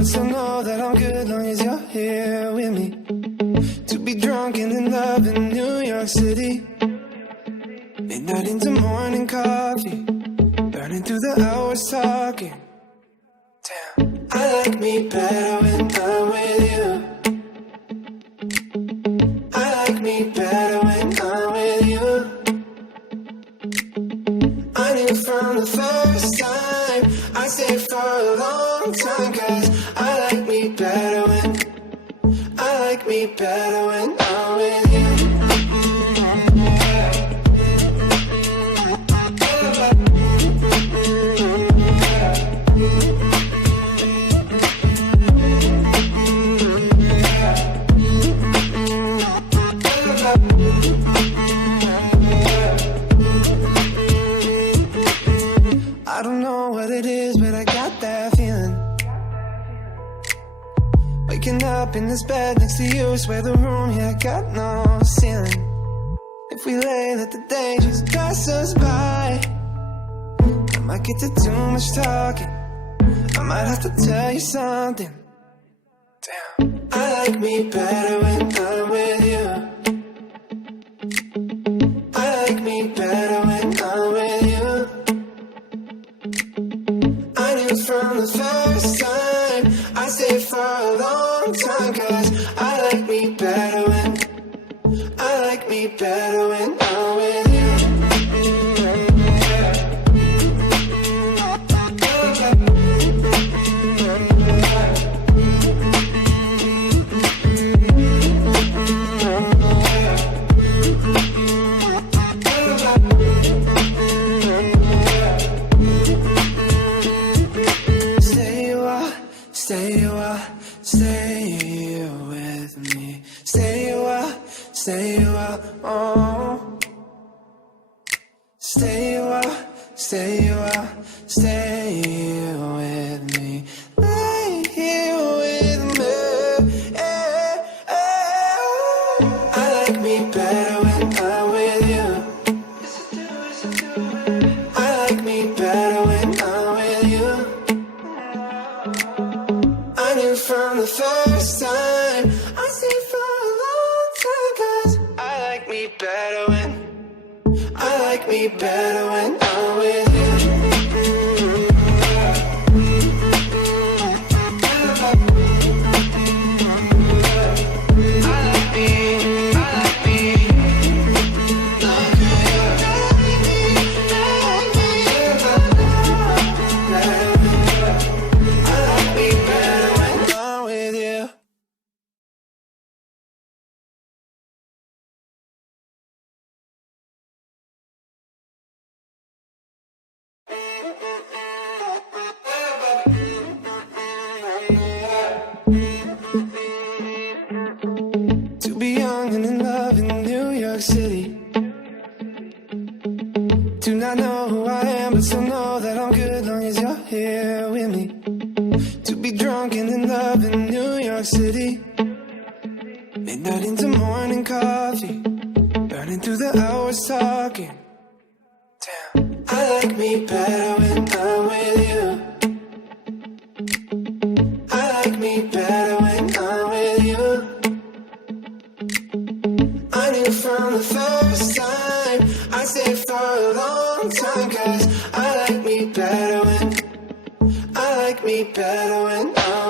but still know that I'm good long as you're here with me. To be drunk and in love in New York City, midnight into morning coffee, burning through the hours talking. Damn, I like me better when I'm with you. I like me better when I'm with you. I knew from the first time I stayed for a long time, 'cause I like me better when I'm with you. I don't know what it is, but I got that feeling. Waking up in this bed next to you, swear the room here got no ceiling. If we lay, let the day just pass us by. I might get to too much talking, I might have to tell you something. Damn, I like me better when I'm with you. I like me better when I'm with you. I knew from the first time I stayed for a long time, 'cause I like me better when I'm with you. Stay with me. Stay a while, oh. Stay a while, stay with me. Lay here with me. I like me better when I'm with you. I like me better when I'm with you. I knew from the first time I stayed for a long time, 'cause I like me better when I'm with you. To be young and in love in New York City, do not know who I am, but still know that I'm good long as you're here with me. To be drunk and in love in New York City, midnight into morning coffee, burning through the hours talking. Damn, I like me better when I'm with you. I like me better when I'm with you. I knew from the first time I stayed for a long time, 'cause I like me better when I'm